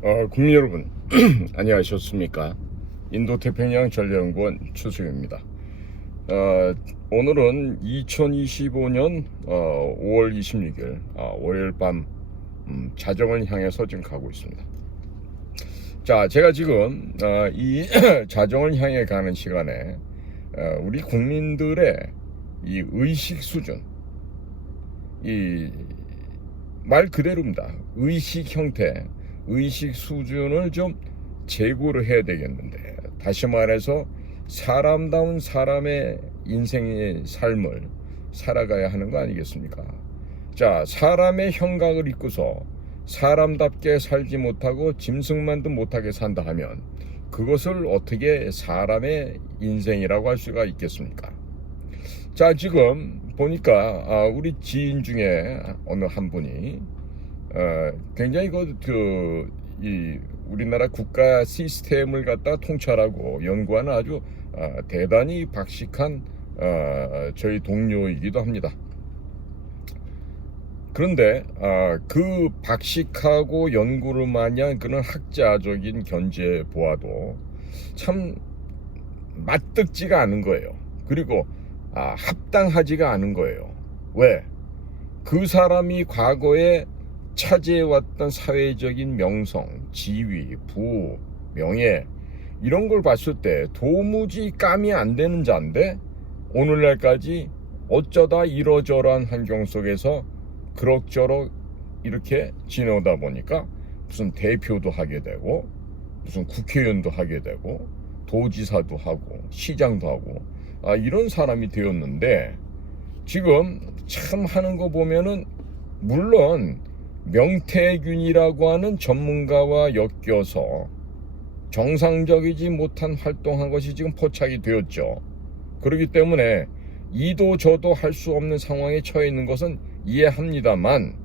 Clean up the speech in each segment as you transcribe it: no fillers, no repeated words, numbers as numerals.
국민 여러분, 안녕하셨습니까? 인도태평양 전략연구원 추수입니다. 오늘은 2025년 5월 26일 월요일 밤 자정을 향해서 지금 가고 있습니다. 자, 제가 지금 이 자정을 향해 가는 시간에 우리 국민들의 이 의식 수준, 이 말 그대로입니다. 의식 형태, 의식 수준을 좀 제고를 해야 되겠는데, 다시 말해서 사람다운 사람의 인생의 삶을 살아가야 하는 거 아니겠습니까? 자, 사람의 형각을 입고서 사람답게 살지 못하고 짐승만도 못하게 산다 하면 그것을 어떻게 사람의 인생이라고 할 수가 있겠습니까? 자, 지금 보니까 우리 지인 중에 어느 한 분이 굉장히 이 우리나라 국가 시스템을 갖다 통찰하고 연구하는 아주 대단히 박식한 저희 동료이기도 합니다. 그런데 그 박식하고 연구를 많이 한 그런 학자적인 견지에 보아도 참 맞듣지가 않은 거예요. 그리고 합당하지가 않은 거예요. 왜? 그 사람이 과거에 차지해왔던 사회적인 명성, 지위, 부, 명예 이런 걸 봤을 때 도무지 감이 안 되는 자인데 오늘날까지 어쩌다 이러저러한 환경 속에서 그럭저럭 이렇게 지내오다 보니까 무슨 대표도 하게 되고 무슨 국회의원도 하게 되고 도지사도 하고 시장도 하고 이런 사람이 되었는데, 지금 참 하는 거 보면은 물론 명태균이라고 하는 전문가와 엮여서 정상적이지 못한 활동한 것이 지금 포착이 되었죠. 그렇기 때문에 이도 저도 할 수 없는 상황에 처해 있는 것은 이해합니다만,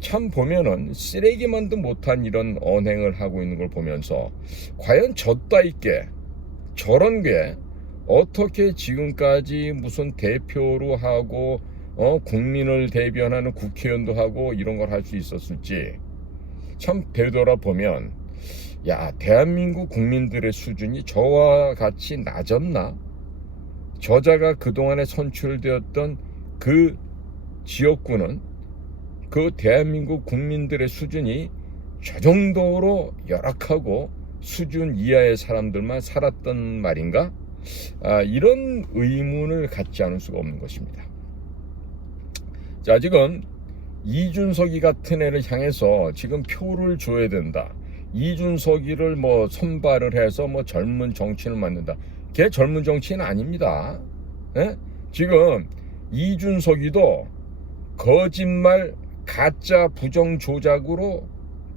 참 보면은 쓰레기만도 못한 이런 언행을 하고 있는 걸 보면서 과연 저따 있게 저런 게 어떻게 지금까지 무슨 대표로 하고 국민을 대변하는 국회의원도 하고 이런 걸 할 수 있었을지 참 되돌아보면, 야, 대한민국 국민들의 수준이 저와 같이 낮았나? 저자가 그동안에 선출되었던 그 지역구는 그 대한민국 국민들의 수준이 저 정도로 열악하고 수준 이하의 사람들만 살았던 말인가? 이런 의문을 갖지 않을 수가 없는 것입니다. 자, 지금 이준석이 같은 애를 향해서 지금 표를 줘야 된다. 이준석이를 선발을 해서 젊은 정치인을 만든다. 걔 젊은 정치인 아닙니다. 에? 지금 이준석이도 거짓말, 가짜 부정 조작으로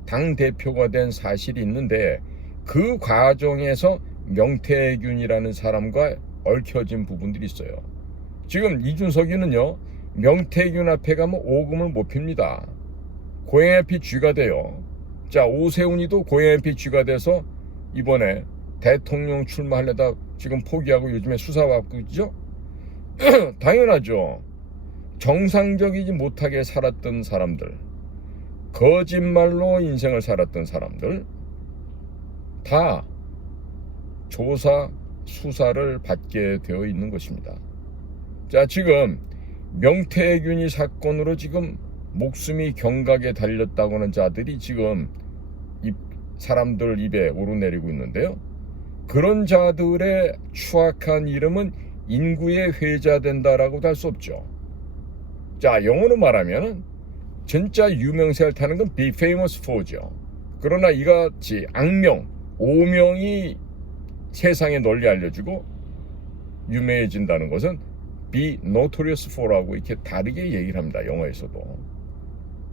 당대표가 된 사실이 있는데, 그 과정에서 명태균이라는 사람과 얽혀진 부분들이 있어요. 지금 이준석이는요, 명태균 앞에 가면 오금을 못 핍니다. 고양이피 쥐가 돼요. 자, 오세훈이도 고양이피 쥐가 돼서 이번에 대통령 출마하려다 지금 포기하고 요즘에 수사받고 있죠. 당연하죠. 정상적이지 못하게 살았던 사람들, 거짓말로 인생을 살았던 사람들 다 조사, 수사를 받게 되어 있는 것입니다. 자, 지금 명태균이 사건으로 지금 목숨이 경각에 달렸다고 하는 자들이 지금 사람들 입에 오르내리고 있는데요. 그런 자들의 추악한 이름은 인구에 회자된다라고도 할 수 없죠. 자, 영어로 말하면 진짜 유명세를 타는 건 be famous for죠. 그러나 이같이 악명, 오명이 세상에 널리 알려지고 유명해진다는 것은 be notorious for라고 이렇게 다르게 얘기를 합니다. 영어에서도.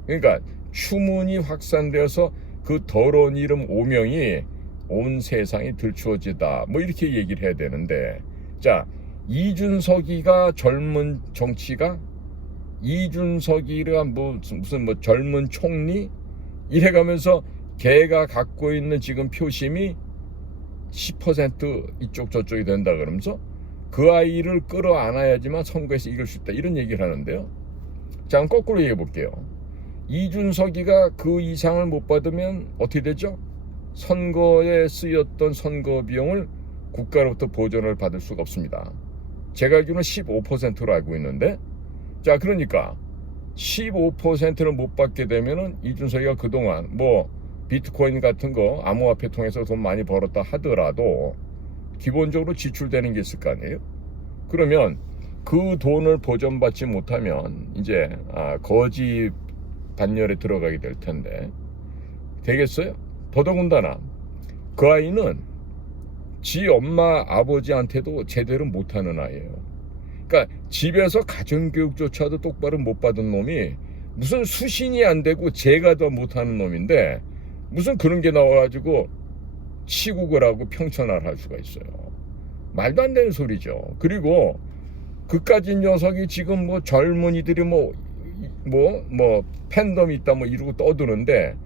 그러니까 추문이 확산되어서 그 더러운 이름 오명이 온 세상에 들추어지다, 이렇게 얘기를 해야 되는데, 자, 이준석이가 젊은 정치가, 이준석이가 무슨 젊은 총리 이래가면서 걔가 갖고 있는 지금 표심이 10% 이쪽 저쪽이 된다 그러면서 그 아이를 끌어안아야지만 선거에서 이길 수 있다, 이런 얘기를 하는데요. 자, 거꾸로 얘기해 볼게요. 이준석이가 그 이상을 못 받으면 어떻게 되죠? 선거에 쓰였던 선거 비용을 국가로부터 보전을 받을 수가 없습니다. 제가 알기로는 15%로 알고 있는데, 자, 그러니까 15%를 못 받게 되면은 이준석이가 그동안 뭐 비트코인 같은 거 암호화폐 통해서 돈 많이 벌었다 하더라도 기본적으로 지출되는 게 있을 거 아니에요? 그러면 그 돈을 보전받지 못하면 이제 거지 반열에 들어가게 될 텐데 되겠어요? 더더군다나 그 아이는 지 엄마 아버지한테도 제대로 못하는 아이예요. 그러니까 집에서 가정교육조차도 똑바로 못 받은 놈이 무슨 수신이 안 되고 제가 더 못하는 놈인데 무슨 그런 게 나와가지고 치국을 하고 평천을 할 수가 있어요. 말도 안 되는 소리죠. 그리고 그까진 녀석이 지금 뭐 젊은이들이 뭐 팬덤이 있다 뭐 이러고 떠드는데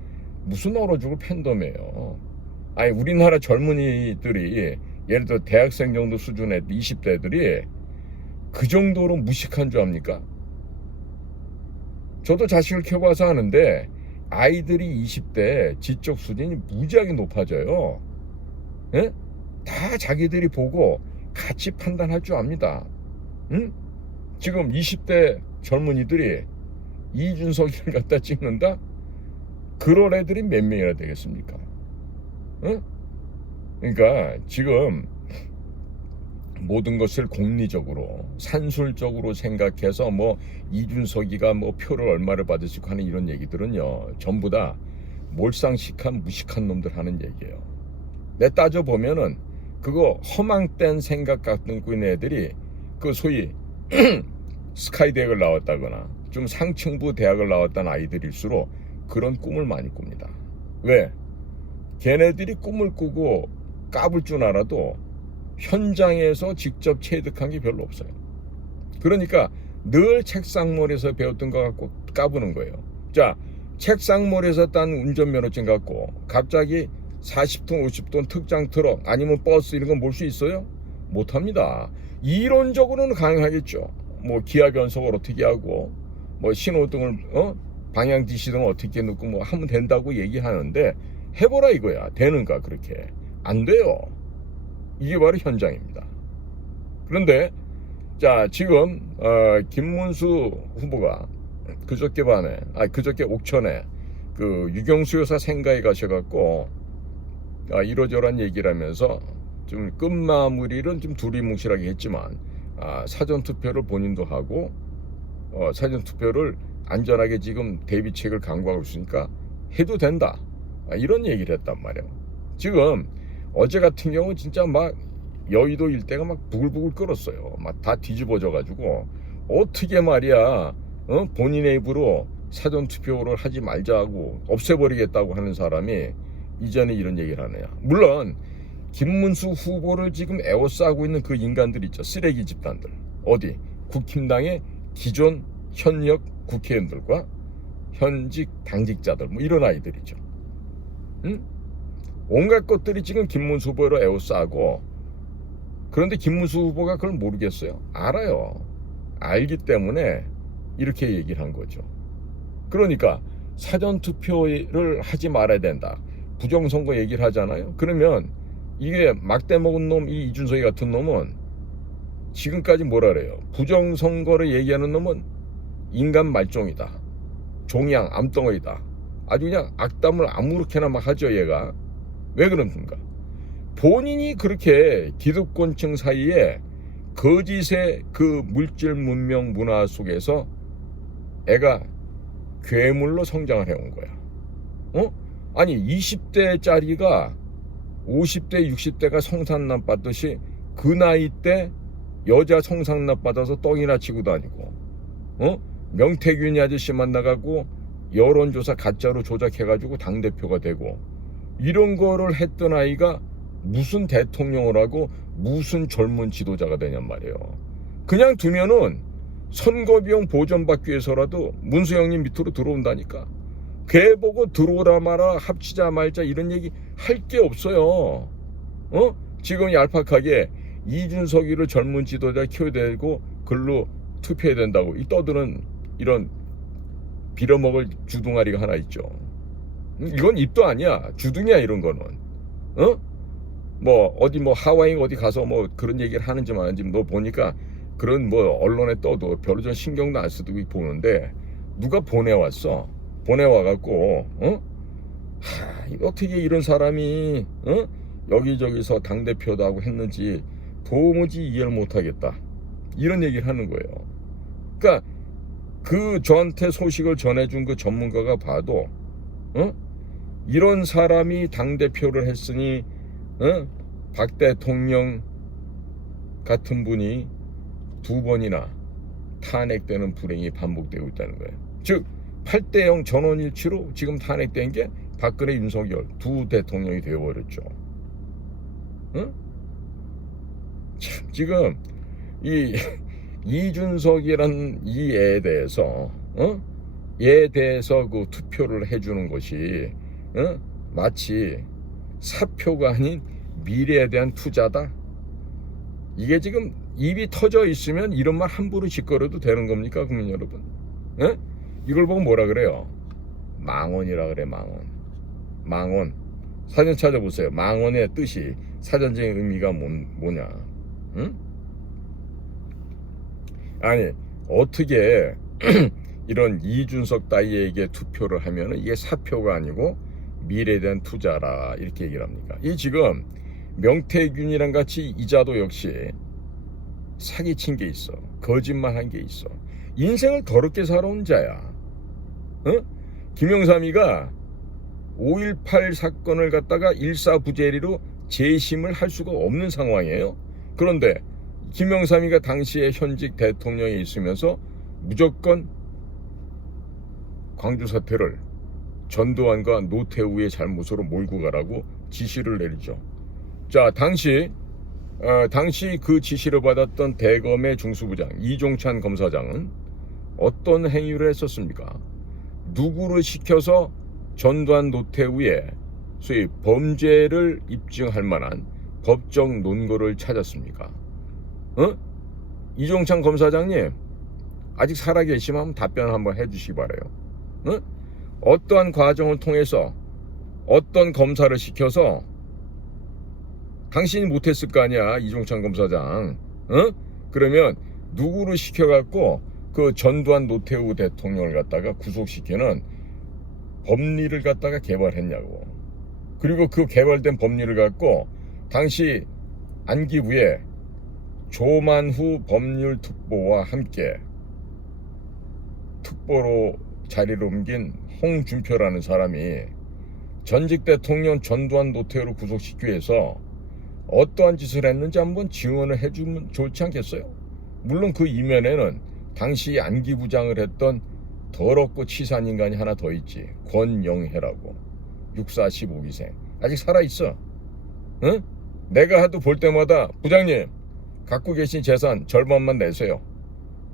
무슨 얼어 죽을 팬덤이에요. 아니 우리나라 젊은이들이 예를 들어 대학생 정도 수준의 20대들이 그 정도로 무식한 줄 압니까? 저도 자식을 키워봐서 아는데 아이들이 20대 지적 수준이 무지하게 높아져요. 예? 다 자기들이 보고 같이 판단할 줄 압니다. 응? 지금 20대 젊은이들이 이준석이를 갖다 찍는다? 그런 애들이 몇 명이나 되겠습니까? 응? 그러니까 지금 모든 것을 공리적으로 산술적으로 생각해서 뭐 이준석이가 뭐 표를 얼마를 받을 수 있고 하는 이런 얘기들은요 전부 다 몰상식한 무식한 놈들 하는 얘기예요. 내 따져보면은 그거 허망된 생각 갖고 있는 애들이 그 소위 스카이 대학을 나왔다거나 좀 상층부 대학을 나왔다는 아이들일수록 그런 꿈을 많이 꿉니다. 왜? 걔네들이 꿈을 꾸고 까불 줄 알아도 현장에서 직접 체득한 게 별로 없어요. 그러니까 늘 책상몰에서 배웠던 거 갖고 까부는 거예요. 자, 책상몰에서 딴 운전면허증 갖고 갑자기 40톤 50톤 특장 트럭 아니면 버스 이런 건 몰 수 있어요? 못합니다. 이론적으로는 가능하겠죠. 뭐 기아 변속을 어떻게 하고 뭐 신호등을 방향 지시등을 어떻게 놓고 뭐 하면 된다고 얘기하는데 해보라 이거야. 되는가? 그렇게 안 돼요. 이게 바로 현장입니다. 그런데 자 지금 김문수 후보가 그저께 옥천에 그 유경수 여사 생가에 가셔갖고 이러저러한 얘기를 하면서 좀 끝마무리는 좀 두리뭉실하게 했지만 사전투표를 본인도 하고 사전투표를 안전하게 지금 대비책을 강구하고 있으니까 해도 된다 이런 얘기를 했단 말이에요. 지금 어제 같은 경우 진짜 막 여의도 일대가 막 부글부글 끓었어요. 막 다 뒤집어져 가지고 어떻게 말이야 본인의 입으로 사전투표를 하지 말자고 없애버리겠다고 하는 사람이 이전에 이런 얘기를 하느냐. 물론 김문수 후보를 지금 에워싸고 있는 그 인간들 있죠. 쓰레기 집단들. 어디? 국힘당의 기존 현역 국회의원들과 현직 당직자들 뭐 이런 아이들이죠. 응? 온갖 것들이 지금 김문수 후보로 에워싸고 그런데 김문수 후보가 그걸 모르겠어요. 알아요. 알기 때문에 이렇게 얘기를 한 거죠. 그러니까 사전투표를 하지 말아야 된다. 부정선거 얘기를 하잖아요. 그러면 이게 막대 먹은 놈 이 이준석이 같은 놈은 지금까지 뭐라 그래요. 부정선거를 얘기하는 놈은 인간 말종이다. 종양 암덩어리다. 아주 그냥 악담을 아무렇게나 막 하죠 얘가. 왜 그런가? 본인이 그렇게 기득권층 사이에 거짓의 그 물질 문명 문화 속에서 애가 괴물로 성장을 해온 거야. 아니 20대짜리가 50대 60대가 성산납 받듯이 그 나이 때 여자 성상납 받아서 떡이나 치고 다니고 명태균이 아저씨 만나가고 여론조사 가짜로 조작해가지고 당대표가 되고 이런 거를 했던 아이가 무슨 대통령을 하고 무슨 젊은 지도자가 되냔 말이에요. 그냥 두면은 선거비용 보전받기 위해서라도 문수영님 밑으로 들어온다니까. 걔 보고 들어오라 마라 합치자 말자 이런 얘기 할 게 없어요. 지금 얄팍하게 이준석이를 젊은 지도자 키워야 되고 글로 투표해야 된다고 이 떠드는 이런 빌어먹을 주둥아리가 하나 있죠. 이건 입도 아니야. 주둥이야 이런 거는. 뭐 어디 뭐 하와이 어디 가서 뭐 그런 얘기를 하는지 마는지 너 보니까 그런 뭐 언론에 떠도 별로 전 신경도 안 쓰고 보는데 누가 보내왔어. 보내와갖고 어떻게 이런 사람이 여기저기서 당대표도 하고 했는지 도무지 이해를 못하겠다. 이런 얘기를 하는 거예요. 그러니까 그 저한테 소식을 전해준 그 전문가가 봐도 이런 사람이 당대표를 했으니 박 대통령 같은 분이 2번이나 탄핵되는 불행이 반복되고 있다는 거예요. 즉 8대0 전원일치로 지금 탄핵된 게 박근혜, 윤석열 두 대통령이 되어버렸죠. 참 지금 이 이준석이란 이 애에 대해서 얘에 대해서 그 투표를 해주는 것이 마치 사표가 아닌 미래에 대한 투자다. 이게 지금 입이 터져 있으면 이런 말 함부로 짓거려도 되는 겁니까, 국민 여러분? 이걸 보고 뭐라 그래요? 망언이라 그래, 망언. 망언. 사전 찾아보세요. 망언의 뜻이 사전적인 의미가 뭐냐? 아니 어떻게 이런 이준석 따위에게 투표를 하면은 이게 사표가 아니고 미래에 대한 투자라 이렇게 얘기를 합니까? 이 지금 명태균이랑 같이 이자도 역시 사기친 게 있어. 거짓말한 게 있어. 인생을 더럽게 살아온 자야. 김영삼이가 5.18 사건을 갖다가 일사부재리로 재심을 할 수가 없는 상황이에요. 그런데 김영삼이가 당시에 현직 대통령이 있으면서 무조건 광주 사태를 전두환과 노태우의 잘못으로 몰고 가라고 지시를 내리죠. 자, 당시 그 지시를 받았던 대검의 중수부장 이종찬 검사장은 어떤 행위를 했었습니까? 누구를 시켜서 전두환 노태우의 소위 범죄를 입증할 만한 법적 논거를 찾았습니까? 이종찬 검사장님 아직 살아계시면 한번 답변 한번 해주시기 바라요. 어떠한 과정을 통해서 어떤 검사를 시켜서 당신이 못했을 거 아니야, 이종찬 검사장. 그러면 누구를 시켜갖고 그 전두환 노태우 대통령을 갖다가 구속시키는 법리를 갖다가 개발했냐고. 그리고 그 개발된 법리를 갖고 당시 안기부에 조만후 법률특보와 함께 특보로 자리를 옮긴 홍준표라는 사람이 전직 대통령 전두환 노태우를 구속시키기 위해서 어떠한 짓을 했는지 한번 증언을 해주면 좋지 않겠어요? 물론 그 이면에는 당시 안기부장을 했던 더럽고 치사한 인간이 하나 더 있지. 권영혜라고. 64 15기생. 아직 살아있어. 내가 하도 볼 때마다 부장님 갖고 계신 재산 절반만 내세요.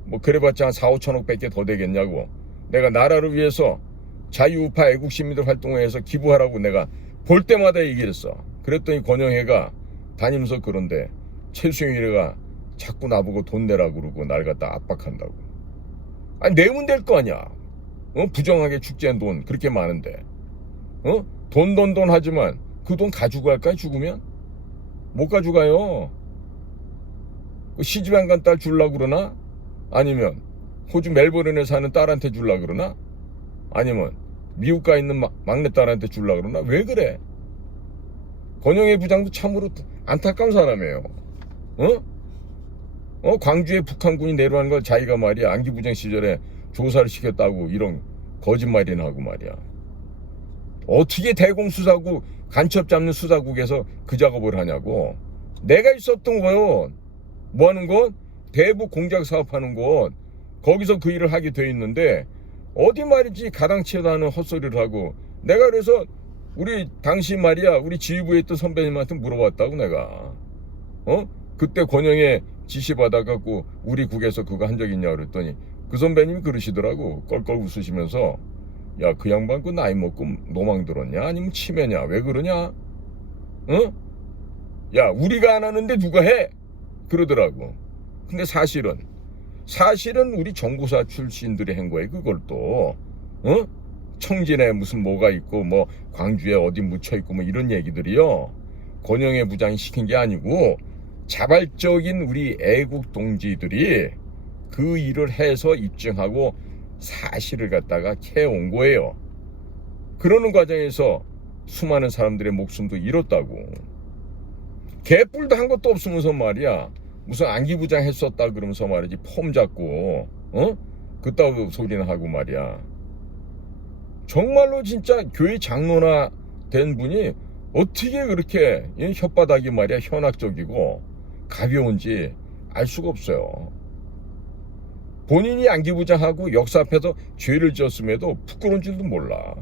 뭐 그래봤자 한 4, 5천억 밖에 더 되겠냐고. 내가 나라를 위해서 자유우파 애국시민들 활동을 해서 기부하라고 내가 볼 때마다 얘기를 했어. 그랬더니 권영혜가 다니면서 그런데 최수영이가 자꾸 나보고 돈 내라고 그러고 날 갖다 압박한다고. 아니 내면 될 거 아니야. 부정하게 축제한 돈 그렇게 많은데 돈 하지만 그 돈 가지고 갈까? 죽으면? 못 가져가요. 시집 안 간 딸 주려고 그러나? 아니면 호주 멜버른에 사는 딸한테 주려고 그러나? 아니면 미국 가 있는 막내딸한테 주려고 그러나? 왜 그래? 권영애 부장도 참으로 안타까운 사람이에요. 광주에 북한군이 내려가는 걸 자기가 말이야 안기부장 시절에 조사를 시켰다고 이런 거짓말이나 하고 말이야. 어떻게 대공수사국 간첩 잡는 수사국에서 그 작업을 하냐고. 내가 있었던 거요. 뭐 하는 곳? 대북 공작 사업하는 곳. 거기서 그 일을 하게 돼 있는데 어디 말이지 가당치도 않은 헛소리를 하고. 내가 그래서 우리 당시 말이야 우리 지휘부에 있던 선배님한테 물어봤다고 내가. 그때 권영애 지시 받아갖고 우리 국에서 그거 한 적 있냐 그랬더니 그 선배님이 그러시더라고. 껄껄 웃으시면서 야, 그 양반 그 나이 먹고 노망 들었냐? 아니면 치매냐? 왜 그러냐? 야, 우리가 안 하는데 누가 해? 그러더라고. 근데 사실은 우리 정보사 출신들이 한 거예요. 그걸 또 어? 청진에 무슨 뭐가 있고 뭐 광주에 어디 묻혀 있고 뭐 이런 얘기들이요. 권영애 부장이 시킨 게 아니고 자발적인 우리 애국 동지들이 그 일을 해서 입증하고 사실을 갖다가 캐온 거예요. 그러는 과정에서 수많은 사람들의 목숨도 잃었다고. 개뿔도 한 것도 없으면서 말이야. 무슨 안기부장 했었다 그러면서 말이지. 폼 잡고 그따위 소리나 하고 말이야. 정말로 진짜 교회 장로나 된 분이 어떻게 그렇게 혓바닥이 말이야 현학적이고 가벼운지 알 수가 없어요. 본인이 안기부장하고 역사 앞에서 죄를 지었음에도 부끄러운 줄도 몰라.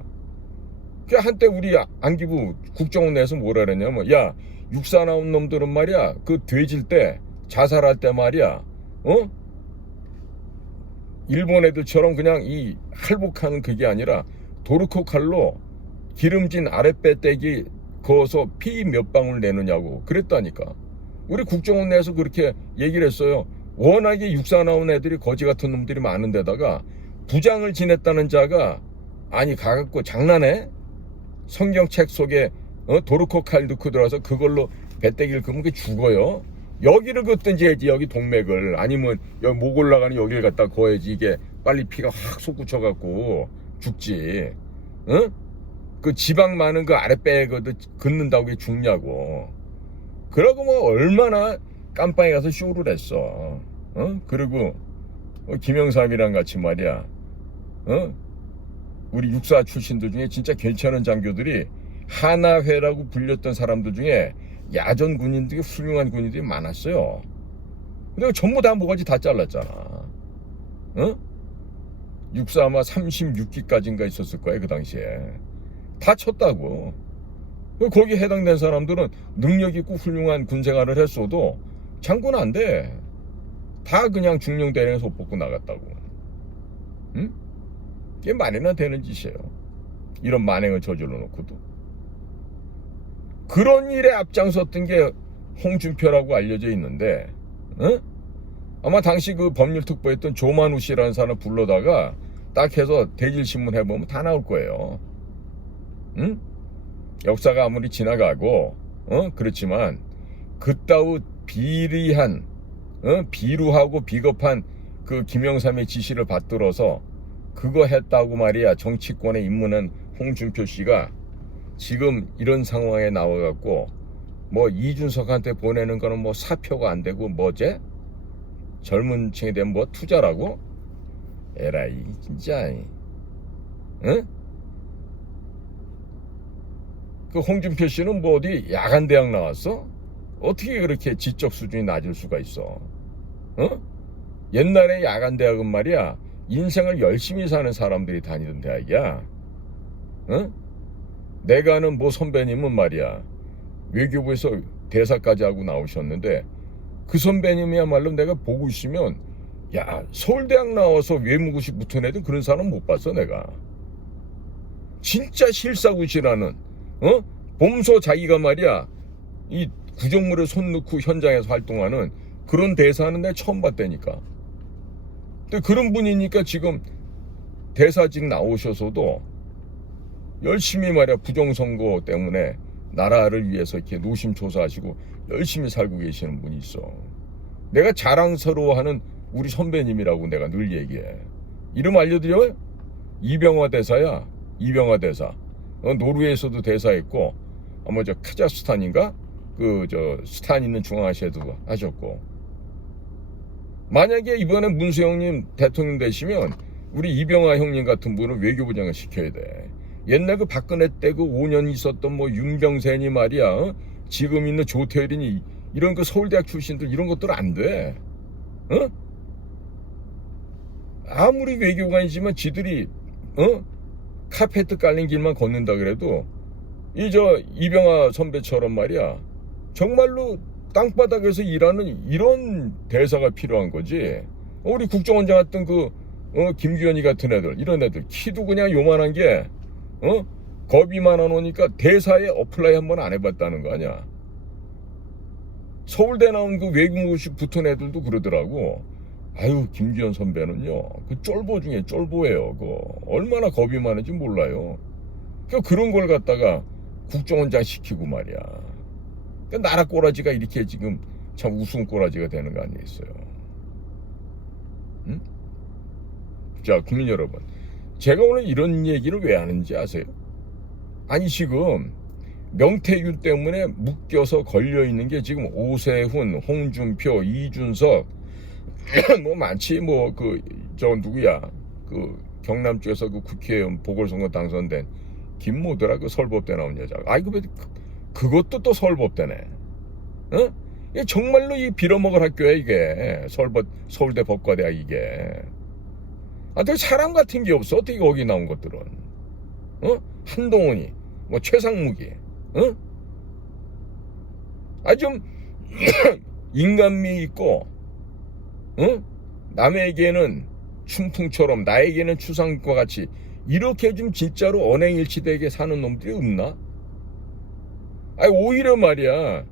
한때 우리 안기부 국정원 내에서 뭐라 그랬냐면, 야, 육사 나온 놈들은 말이야, 그 돼질 때 자살할 때 말이야, 일본 애들처럼 그냥 이 할복하는 그게 아니라 도르코 칼로 기름진 아랫배떼기 그어서 피 몇 방울 내느냐고 그랬다니까. 우리 국정원 내에서 그렇게 얘기를 했어요. 워낙에 육사 나온 애들이 거지 같은 놈들이 많은데다가 부장을 지냈다는 자가 아니 가갖고 장난해? 성경책 속에 도르코 칼 넣고 들어와서 그걸로 배때기를 끄면 그게 죽어요. 여기를 긋든지 해야지. 여기 동맥을. 아니면 여기 목 올라가는 여기를 갖다 거야지. 이게 빨리 피가 확 솟구쳐갖고 죽지. 응? 그 지방 많은 그 아랫배에 긋는다고 그게 죽냐고. 그러고 뭐 얼마나 깜빵에 가서 쇼를 했어. 그리고 김영삼이랑 같이 말이야. 우리 육사 출신들 중에 진짜 괜찮은 장교들이 하나회라고 불렸던 사람들 중에 야전 군인들이 훌륭한 군인들이 많았어요. 근데 전부 다 모가지 다 잘랐잖아. 육사 아마 36기까지인가 있었을 거야 그 당시에. 다 쳤다고. 거기에 해당된 사람들은 능력 있고 훌륭한 군생활을 했어도 장군 안 돼. 다 그냥 중령대령에서 옷 벗고 나갔다고. 응? 이게 말이나 되는 짓이에요. 이런 만행을 저질러 놓고도. 그런 일에 앞장섰던 게 홍준표라고 알려져 있는데, 아마 당시 그 법률특보했던 조만우 씨라는 사람 불러다가 딱 해서 대질신문 해보면 다 나올 거예요. 역사가 아무리 지나가고, 그렇지만 그따위 비리한, 비루하고 비겁한 그 김영삼의 지시를 받들어서 그거 했다고 말이야. 정치권에 입문한 홍준표 씨가 지금 이런 상황에 나와갖고 뭐 이준석한테 보내는 거는 뭐 사표가 안 되고 뭐제? 젊은 층에 대한 뭐 투자라고? 에라이 진짜. 응? 그 홍준표 씨는 뭐 어디 야간 대학 나왔어? 어떻게 그렇게 지적 수준이 낮을 수가 있어? 옛날에 야간 대학은 말이야 인생을 열심히 사는 사람들이 다니던 대학이야. 내가 아는 뭐 선배님은 말이야 외교부에서 대사까지 하고 나오셨는데 그 선배님이야말로 내가 보고 있으면 야 서울대학 나와서 외무고시 붙은 애들 그런 사람 못 봤어 내가. 진짜 실사구시라는 범소 자기가 말이야 이 구정물에 손 넣고 현장에서 활동하는 그런 대사는 내가 처음 봤다니까. 근데 그런 분이니까 지금 대사직 나오셔서도 열심히 말이야 부정선거 때문에 나라를 위해서 이렇게 노심초사하시고 열심히 살고 계시는 분이 있어. 내가 자랑스러워하는 우리 선배님이라고 내가 늘 얘기해. 이름 알려드려? 이병화 대사야. 이병화 대사. 노르웨이에서도 대사했고 아마 저 카자흐스탄인가? 그 저 스탄 있는 중앙아시아에도 하셨고. 만약에 이번에 문수영님 대통령 되시면 우리 이병화 형님 같은 분을 외교부장을 시켜야 돼. 옛날 그 박근혜 때 그 5년 있었던 뭐 윤병센이 말이야. 지금 있는 조태열이니 이런 그 서울대학 출신들 이런 것들 안 돼. 아무리 외교관이지만 지들이 카페트 깔린 길만 걷는다 그래도 이 저 이병화 선배처럼 말이야. 정말로 땅바닥에서 일하는 이런 대사가 필요한 거지. 우리 국정원장 같은 그 김규현이 같은 애들 이런 애들 키도 그냥 요만한 게 겁이 많아 놓으니까 대사에 어플라이 한번 안 해봤다는 거 아니야. 서울대 나온 그 외국고시 붙은 애들도 그러더라고. 아유, 김기현 선배는요, 그 쫄보 중에 쫄보예요. 얼마나 겁이 많은지 몰라요. 그런 걸 갖다가 국정원장 시키고 말이야. 나라 꼬라지가 이렇게 지금 참 우스운 꼬라지가 되는 거 아니겠어요? 응? 자, 국민 여러분, 제가 오늘 이런 얘기를 왜 하는지 아세요? 아니, 지금 명태균 때문에 묶여서 걸려있는 게 지금 오세훈, 홍준표, 이준석, 뭐 많지. 누구야, 경남 쪽에서 국회의원 보궐선거 당선된 김모더라, 설법대 나온 여자가. 아이고, 그것도 또 설법대네. 어? 이게 정말로 이 빌어먹을 학교야, 이게. 서울대 법과대학, 이게. 어떻게 사람 같은 게 없어? 어떻게 거기 나온 것들은? 한동훈이, 최상무기, 좀 인간미 있고, 남에게는 춘풍처럼 나에게는 추상과 같이 이렇게 좀 진짜로 언행일치되게 사는 놈들이 없나? 오히려 말이야,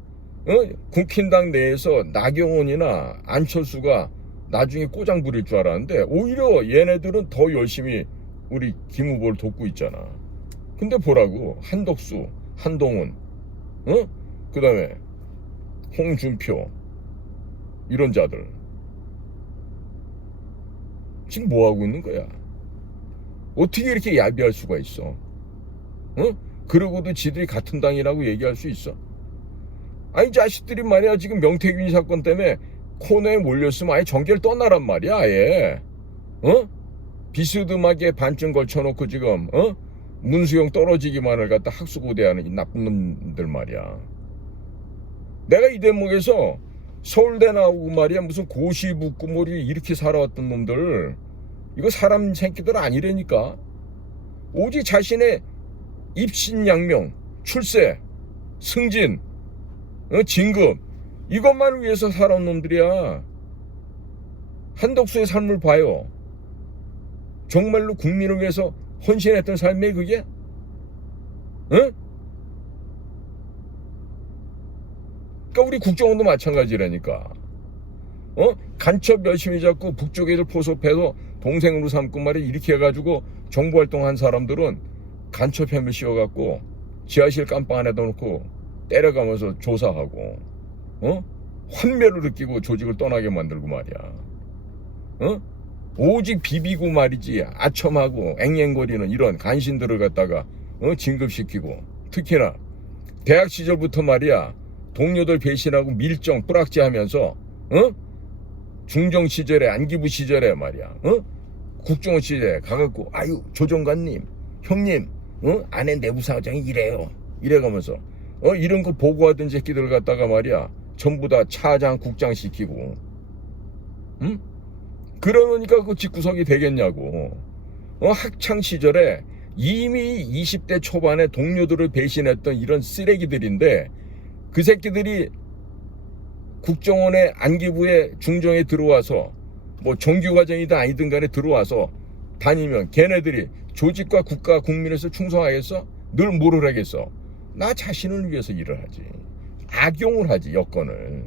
국힘당 내에서 나경원이나 안철수가 나중에 꼬장 부릴 줄 알았는데 오히려 얘네들은 더 열심히 우리 김 후보를 돕고 있잖아. 근데 보라고, 한덕수, 한동훈, 그 다음에 홍준표, 이런 자들 지금 뭐하고 있는 거야? 어떻게 이렇게 야비할 수가 있어? 그러고도 지들이 같은 당이라고 얘기할 수 있어? 아니, 자식들이 말이야, 지금 명태균 사건 때문에 코너에 몰렸으면 아예 전개를 떠나란 말이야, 아예. 비스듬하게 반쯤 걸쳐놓고 지금, 문수영 떨어지기만을 갖다 학수고대하는 이 나쁜 놈들 말이야. 내가 이 대목에서 서울대 나오고 말이야, 무슨 고시 붙고 머리 이렇게 살아왔던 놈들, 이거 사람 새끼들 아니라니까. 오직 자신의 입신양명, 출세, 승진, 진급, 이것만 위해서 살아온 놈들이야. 한덕수의 삶을 봐요. 정말로 국민을 위해서 헌신했던 삶이 그게? 응? 그러니까 우리 국정원도 마찬가지라니까. 간첩 열심히 잡고 북쪽 애들 포섭해서 동생으로 삼고 말이야, 이렇게 해가지고 정보활동한 사람들은 간첩 혐의 씌워갖고 지하실 깜빵 안에 넣어놓고 때려가면서 조사하고, 환멸을 느끼고 조직을 떠나게 만들고 말이야. 오직 비비고 말이지, 아첨하고 앵앵거리는 이런 간신들을 갖다가 진급시키고, 특히나 대학 시절부터 말이야, 동료들 배신하고 밀정 뿌락지하면서 중정 시절에, 안기부 시절에 말이야, 국정원 시절에 가갖고, 아유, 조정관님, 형님, 아내 내부사정이 이래요, 이래가면서 이런 거 보고하던 새끼들 갖다가 말이야, 전부 다 차장, 국장 시키고, 그러니까 그 집구석이 되겠냐고. 학창 시절에 이미 20대 초반에 동료들을 배신했던 이런 쓰레기들인데, 그 새끼들이 국정원의 안기부의 중정에 들어와서 정규과정이든 아니든 간에 들어와서 다니면 걔네들이 조직과 국가 국민에서 충성하겠어? 늘 뭐를 하겠어? 나 자신을 위해서 일을 하지. 악용을 하지, 여건을.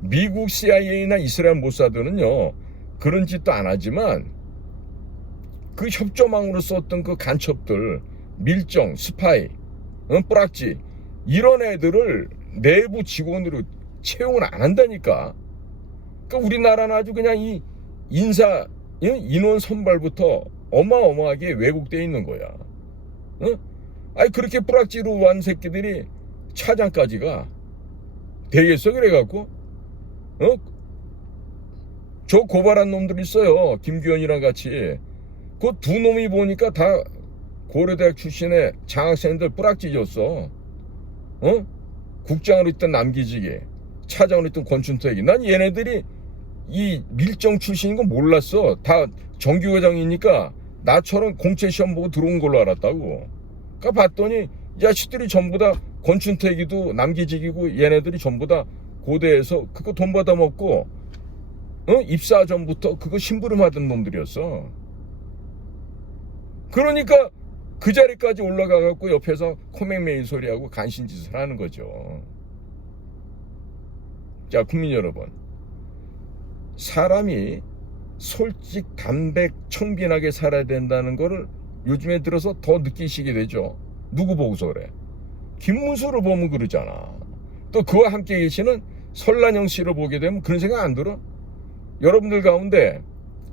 미국 CIA나 이스라엘 모사드는요, 그런 짓도 안 하지만 그 협조망으로 썼던 그 간첩들, 밀정, 스파이, 뿌락지, 이런 애들을 내부 직원으로 채용을 안 한다니까. 그러니까 우리나라는 아주 그냥 이 인원 선발부터 어마어마하게 왜곡되어 있는 거야. 그렇게 뿌락지로 완 새끼들이 차장까지가 되겠어? 그래갖고 저 고발한 놈들 있어요, 김규현이랑 같이. 그 두 놈이 보니까 다 고려대학 출신의 장학생들 뿌락지였어. 국장으로 있던 남기직이, 차장으로 있던 권춘택이. 난 얘네들이 이 밀정 출신인 건 몰랐어. 다 정규과정이니까 나처럼 공채 시험 보고 들어온 걸로 알았다고. 그러니까 봤더니 이 자식들이 전부 다, 권춘택이도 남기직이고 얘네들이 전부 다 고대에서 그거 돈 받아 먹고 입사 전부터 그거 심부름하던 놈들이었어. 그러니까 그 자리까지 올라가 갖고 옆에서 코맹맹이 소리하고 간신짓을 하는 거죠. 자, 국민 여러분, 사람이 솔직 담백 청빈하게 살아야 된다는 거를 요즘에 들어서 더 느끼시게 되죠. 누구 보고서 그래? 김문수를 보면 그러잖아. 또 그와 함께 계시는 설란영 씨를 보게 되면 그런 생각 안 들어? 여러분들 가운데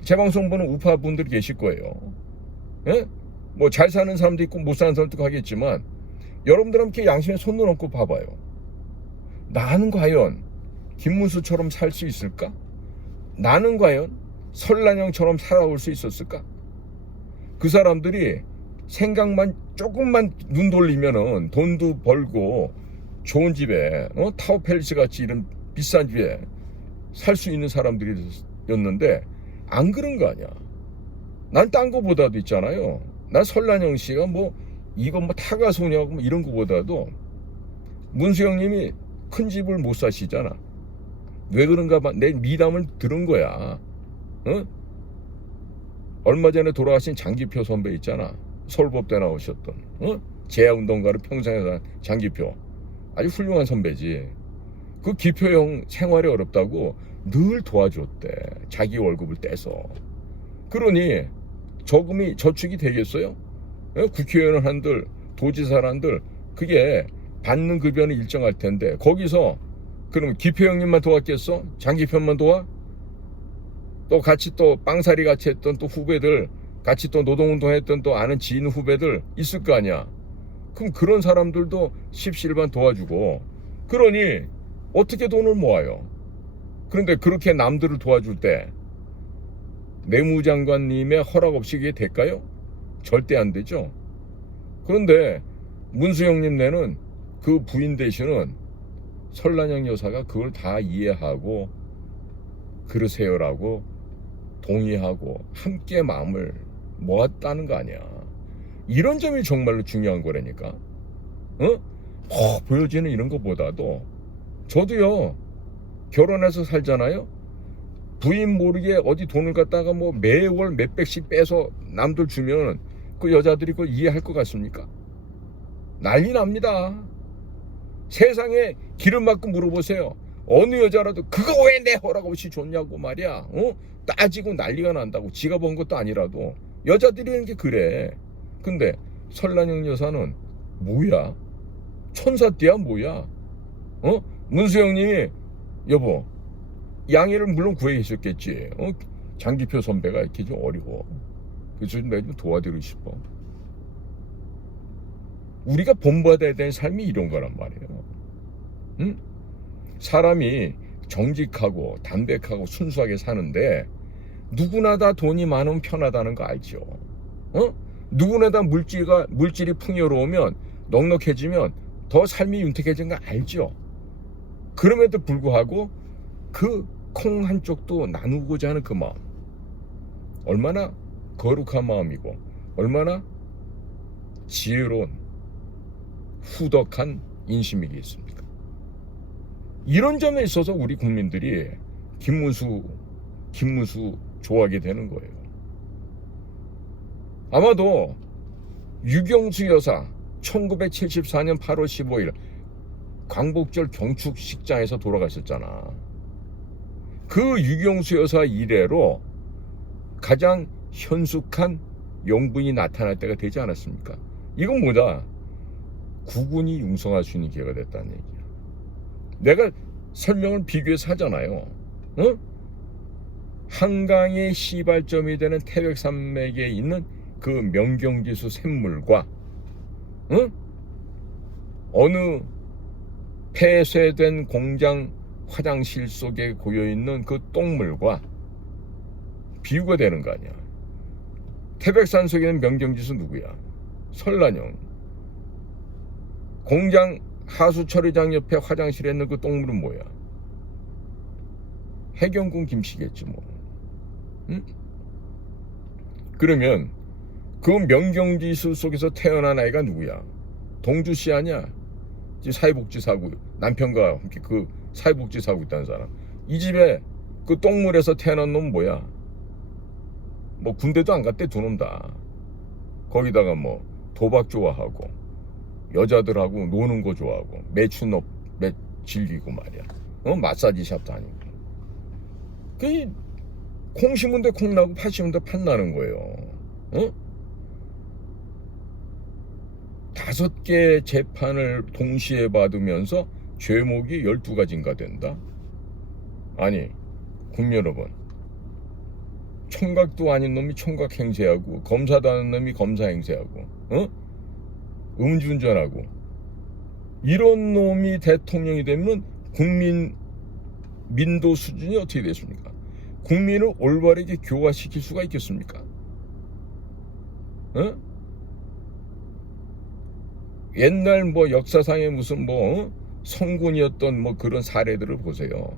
제 방송 보는 우파분들이 계실 거예요. 예? 뭐 잘 사는 사람도 있고 못 사는 사람도 있고 하겠지만 여러분들 함께 양심에 손을 얹고 봐봐요. 나는 과연 김문수처럼 살 수 있을까? 나는 과연 설란영처럼 살아올 수 있었을까? 그 사람들이 생각만 조금만 눈 돌리면은 돈도 벌고 좋은 집에 타워 팰리스 같이 이런 비싼 집에 살 수 있는 사람들이었는데 안 그런 거 아니야. 난 딴 거보다도 있잖아요. 난 설란영 씨가 뭐 이건 뭐 타가소냐고 뭐 이런 거보다도 문수 형님이 큰 집을 못 사시잖아. 왜 그런가 봐. 내 미담을 들은 거야. 어? 얼마 전에 돌아가신 장기표 선배 있잖아. 서울법대 나오셨던 재야운동가를 평생 한 장기표. 아주 훌륭한 선배지. 그 기표형 생활이 어렵다고 늘 도와줬대. 자기 월급을 떼서. 그러니 저금이 저축이 되겠어요? 국회의원 한들 도지사란들 그게 받는 급여는 일정할 텐데 거기서 그럼 기표형님만 도왔겠어? 장기표만 도와? 또 같이 또 빵사리 같이 했던 또 후배들 같이 또 노동운동 했던 또 아는 지인 후배들 있을 거 아니야. 그럼 그런 사람들도 십시일반 도와주고 그러니 어떻게 돈을 모아요? 그런데 그렇게 남들을 도와줄 때 내무장관님의 허락 없이 그게 될까요? 절대 안 되죠. 그런데 문수영님 네는 그 부인 되시는 설란영 여사가 그걸 다 이해하고 그러세요라고 동의하고 함께 마음을 모았다는 거 아니야. 이런 점이 정말로 중요한 거라니까. 보여지는 이런 것보다도 저도요 결혼해서 살잖아요. 부인 모르게 어디 돈을 갖다가 뭐 매월 몇백씩 빼서 남들 주면 그 여자들이 그걸 이해할 것 같습니까? 난리 납니다. 세상에 기름 맞고 물어보세요. 어느 여자라도 그거 왜 내 허락 없이 줬냐고 말이야. 따지고 난리가 난다고. 지가 번 것도 아니라도 여자들이 하는 게 그래. 근데 설란영 여사는 뭐야? 천사띠야 뭐야? 문수영님이 여보 양해를 물론 구해 계셨겠지. 장기표 선배가 이렇게 좀 어려워. 그래서 내가 좀 도와드리고 싶어. 우리가 본받아야 되는 삶이 이런 거란 말이에요. 응? 사람이 정직하고 담백하고 순수하게 사는데 누구나 다 돈이 많으면 편하다는 거 알죠? 누구나 다 물질이 풍요로우면 넉넉해지면 더 삶이 윤택해진 거 알죠? 그럼에도 불구하고 그 콩 한쪽도 나누고자 하는 그 마음 얼마나 거룩한 마음이고 얼마나 지혜로운 후덕한 인심이겠습니까? 이런 점에 있어서 우리 국민들이 김문수 좋아하게 되는 거예요. 아마도 유경수 여사 1974년 8월 15일 광복절 경축식장에서 돌아가셨잖아. 그 유경수 여사 이래로 가장 현숙한 영분이 나타날 때가 되지 않았습니까? 이건 뭐다? 국군이 융성할 수 있는 기회가 됐다는 얘기야. 내가 설명을 비교해서 하잖아요. 한강의 시발점이 되는 태백산맥에 있는 그 명경지수 샘물과 어느 폐쇄된 공장 화장실 속에 고여있는 그 똥물과 비유가 되는 거 아니야. 태백산 속에 있는 명경지수 누구야? 설란영. 공장 하수처리장 옆에 화장실에 있는 그 똥물은 뭐야? 해경군 김씨겠지 뭐. 응? 그러면 그 명경지수 속에서 태어난 아이가 누구야? 동주씨 아니야? 지금 사회복지 사고 남편과 함께 그 사회복지 사고 있다는 사람. 이 집에 그 똥물에서 태어난 놈 뭐야? 뭐 군대도 안 갔대 두 놈 다. 거기다가 뭐 도박 좋아하고 여자들하고 노는 거 좋아하고 매춘업 즐기고 말이야. 마사지 샵 다니고. 그 콩 심은 데 콩 나고 팥 심은 데 팥 나는 거예요. 어? 5개 재판을 동시에 받으면서 죄목이 12가지인가 된다? 아니, 국민 여러분, 총각도 아닌 놈이 총각 행세하고, 검사도 아닌 놈이 검사 행세하고, 음주운전하고, 이런 놈이 대통령이 되면 민도 수준이 어떻게 됐습니까? 국민을 올바르게 교화시킬 수가 있겠습니까? 옛날 뭐 역사상에 무슨 성군이었던 뭐 그런 사례들을 보세요.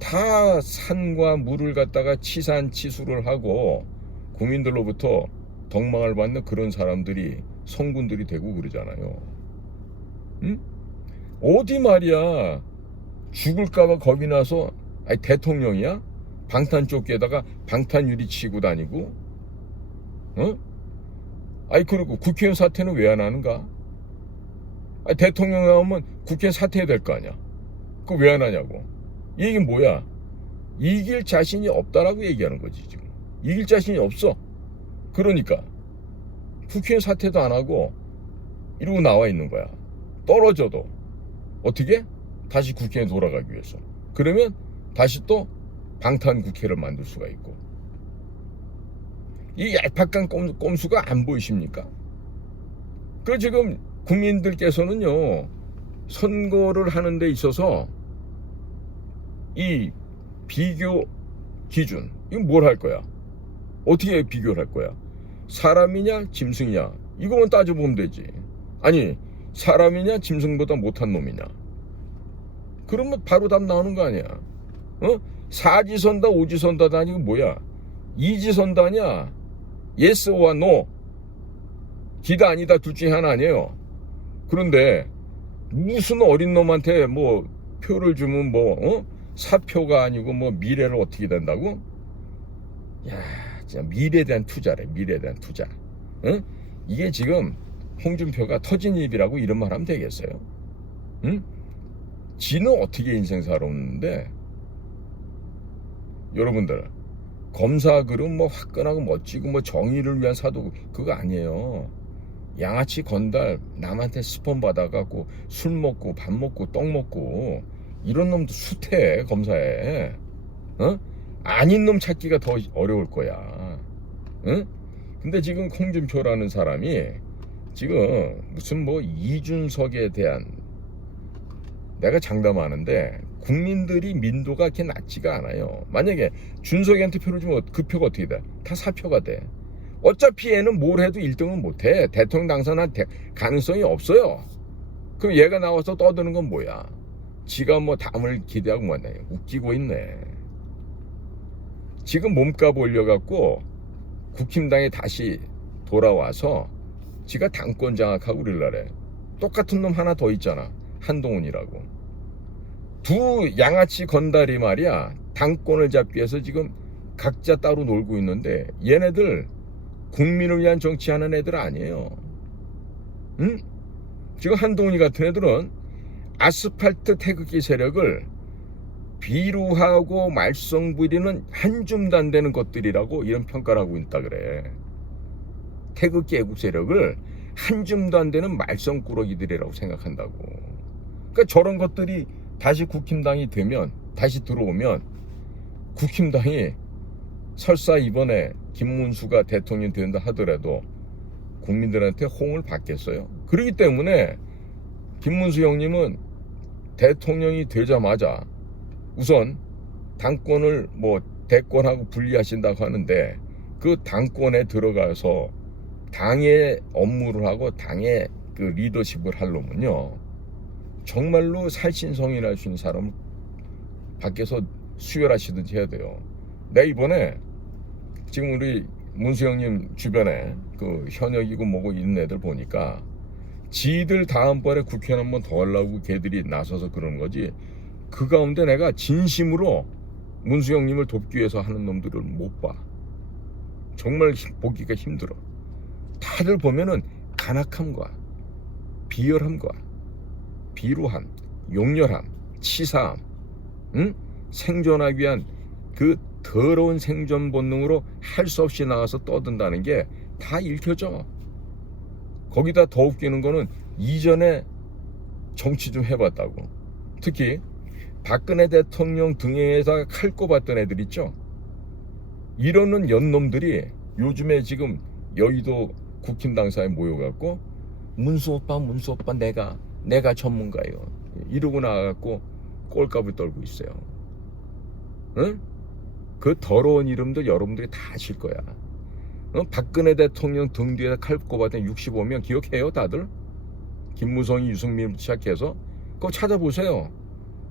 다 산과 물을 갖다가 치산치수를 하고 국민들로부터 덕망을 받는 그런 사람들이 성군들이 되고 그러잖아요. 응? 어디 말이야 죽을까봐 겁이 나서 아니 대통령이야? 방탄조끼에다가 방탄유리 치고 다니고 아니 그리고 국회의원 사퇴는 왜 안 하는가? 아니 대통령 나오면 국회 사퇴해야 될 거 아니야. 그거 왜 안 하냐고. 이 얘기는 뭐야? 이길 자신이 없다라고 얘기하는 거지 지금. 이길 자신이 없어. 그러니까 국회의원 사퇴도 안 하고 이러고 나와 있는 거야. 떨어져도 어떻게? 다시 국회에 돌아가기 위해서. 그러면 다시 또 방탄 국회를 만들 수가 있고. 이 얄팍한 꼼수가 안 보이십니까? 그 지금 국민들께서는요 선거를 하는 데 있어서 이 비교 기준 이건 뭘 할 거야? 어떻게 비교를 할 거야? 사람이냐 짐승이냐 이거만 따져보면 되지. 아니 사람이냐 짐승보다 못한 놈이냐. 그러면 바로 답 나오는 거 아니야. 사지선다 오지선다다 아니고 뭐야? 이지선다냐? 예스와 노. 기다 아니다 둘 중에 하나 아니에요. 그런데 무슨 어린 놈한테 뭐 표를 주면 사표가 아니고 미래를 어떻게 된다고? 야, 진짜 미래에 대한 투자래. 미래에 대한 투자. 이게 지금 홍준표가 터진 입이라고 이런 말 하면 되겠어요? 지는 어떻게 인생 살았는데 여러분들 검사 그름 화끈하고 멋지고 정의를 위한 사도 그거 아니에요. 양아치 건달 남한테 스폰 받아갖고 술 먹고 밥 먹고 떡 먹고 이런 놈도 수태 검사에 아닌 놈 찾기가 더 어려울 거야. 근데 지금 홍준표라는 사람이 지금 무슨 이준석에 대한 내가 장담하는데 국민들이 민도가 그렇게 낮지가 않아요. 만약에 준석이한테 표를 주면 그 표가 어떻게 돼? 다 사표가 돼. 어차피 얘는 뭘 해도 1등은 못해. 대통령 당선할 가능성이 없어요. 그럼 얘가 나와서 떠드는 건 뭐야? 지가 담을 기대하고 뭐냐. 웃기고 있네. 지금 몸값 올려갖고 국힘당에 다시 돌아와서 지가 당권 장악하고 그러려래. 똑같은 놈 하나 더 있잖아. 한동훈이라고. 두 양아치 건달이 말이야. 당권을 잡기 위해서 지금 각자 따로 놀고 있는데 얘네들 국민을 위한 정치하는 애들 아니에요. 지금 한동훈이 같은 애들은 아스팔트 태극기 세력을 비루하고 말썽 부리는 한 줌도 안 되는 것들이라고 이런 평가를 하고 있다 그래. 태극기 애국 세력을 한 줌도 안 되는 말썽꾸러기들이라고 생각한다고. 그러니까 저런 것들이 다시 국힘당이 되면 다시 들어오면 국힘당이 설사 이번에 김문수가 대통령이 된다 하더라도 국민들한테 호응을 받겠어요? 그렇기 때문에 김문수 형님은 대통령이 되자마자 우선 당권을 대권하고 분리하신다고 하는데 그 당권에 들어가서 당의 업무를 하고 당의 그 리더십을 할 놈은요 정말로 살신성인할 수 있는 사람을 밖에서 수혈하시든지 해야 돼요. 내가 이번에 지금 우리 문수 형님 주변에 그 현역이고 뭐고 있는 애들 보니까 지들 다음번에 국회의원 한번 더 하려고 걔들이 나서서 그러는 거지. 그 가운데 내가 진심으로 문수 형님을 돕기 위해서 하는 놈들을 못 봐. 정말 보기가 힘들어. 다들 보면은 간악함과 비열함과 비루함, 용렬함, 치사함, 생존하기 위한 그 더러운 생존 본능으로 할 수 없이 나가서 떠든다는 게 다 읽혀져. 거기다 더 웃기는 거는 이전에 정치 좀 해봤다고. 특히 박근혜 대통령 등에다가 칼 꼽았던 애들 있죠. 이러는 연놈들이 요즘에 지금 여의도 국힘당사에 모여갖고 문수 오빠 내가 전문가예요 이러고 나와갖고 꼴값을 떨고 있어요. 응? 그 더러운 이름도 여러분들이 다 아실 거야. 박근혜 대통령 등 뒤에 칼 꼽았던 65명 기억해요 다들? 김무성이 유승민부터 시작해서 그거 찾아보세요.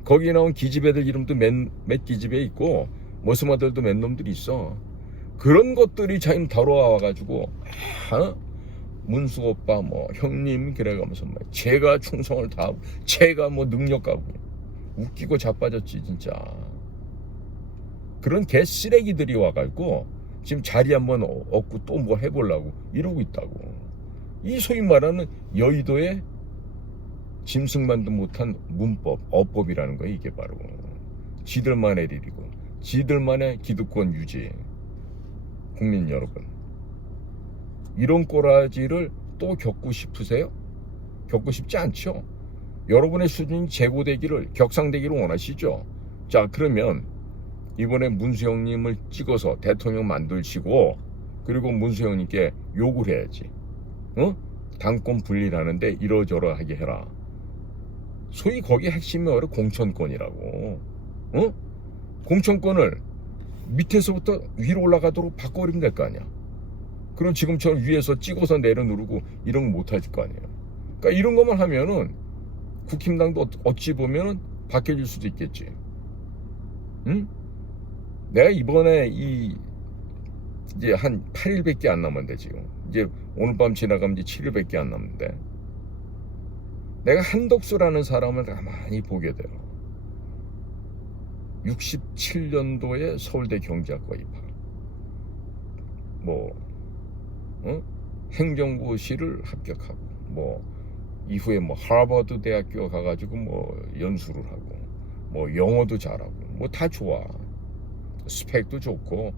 거기 나온 기집애들 이름도 몇 기집애 있고 머스마들도 몇 놈들이 있어. 그런 것들이 참 더러워와가지고 문수 오빠 뭐 형님 그래가면서 뭐 제가 충성을 다하고 제가 뭐 능력하고 웃기고 자빠졌지 진짜. 그런 개 쓰레기들이 와가지고 지금 자리 한번 얻고 또 뭐 해보려고 이러고 있다고. 이 소위 말하는 여의도의 짐승만도 못한 문법, 어법이라는 거야. 이게 바로 지들만의 일이고 지들만의 기득권 유지. 국민 여러분, 이런 꼬라지를 또 겪고 싶으세요? 겪고 싶지 않죠? 여러분의 수준이 제고되기를, 격상되기를 원하시죠? 자, 그러면 이번에 문수영님을 찍어서 대통령 만들시고 그리고 문수영님께 욕을 해야지. 당권 분리하는데 이러저러하게 해라. 소위 거기 핵심이 바로 공천권이라고. 공천권을 밑에서부터 위로 올라가도록 바꿔버리면 될 거 아니야. 그럼 지금처럼 위에서 찍어서 내려 누르고 이런 거 못할 거 아니에요. 그러니까 이런 것만 하면은 국힘당도 어찌 보면은 바뀌어질 수도 있겠지. 응? 내가 이번에 이제 한 8일밖에 안 남았는데 지금 이제 오늘 밤 지나가면 이제 7일밖에 안 남는데 내가 한덕수라는 사람을 가만히 보게 돼요. 67년도에 서울대 경제학과 입학. 행정고시를 합격하고 이후에 하버드 대학교 가가지고 연수를 하고 영어도 잘하고 다 좋아. 스펙도 좋고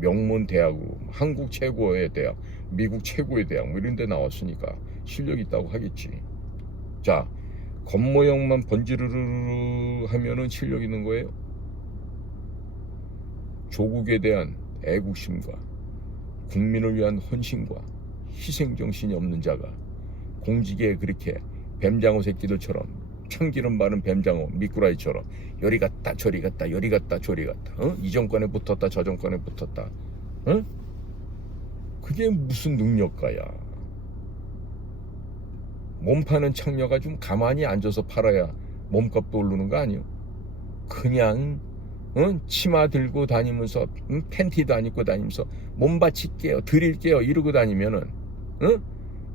명문 대학으로 한국 최고의 대학, 미국 최고의 대학 이런 데 나왔으니까 실력이 있다고 하겠지. 자, 겉모형만 번지르르 하면은 실력 있는 거예요? 조국에 대한 애국심과 국민을 위한 헌신과 희생정신이 없는 자가 공직에 그렇게 뱀장어 새끼들처럼 참기름 바른 뱀장어 미꾸라지처럼 요리 갔다 저리 갔다 요리 갔다 저리 갔다 이 정권에 붙었다 저 정권에 붙었다 그게 무슨 능력가야. 몸 파는 창녀가 좀 가만히 앉아서 팔아야 몸값도 오르는 거 아니요? 그냥 치마 들고 다니면서 팬티도 안 입고 다니면서 몸 바칠게요 드릴게요 이러고 다니면은